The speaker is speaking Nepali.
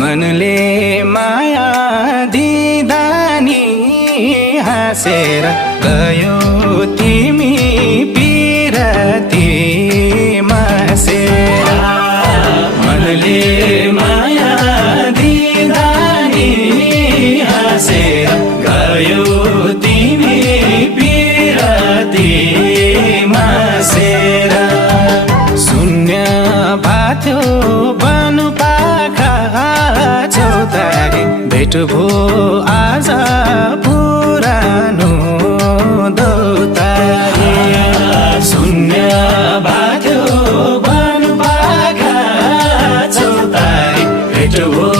मनले माया दिँदा नि हाँसेर गयो तिमी पिरती मासेर मनले माया दिँदा नि हाँसेर गयो तिमी पिरती मासेर शून्य भाथ्यो बनु पाखा चौतारी भेट भो आज पुरानो दौतारी शून्य भाथ्यो बनु पाखा चौतारी भेट भो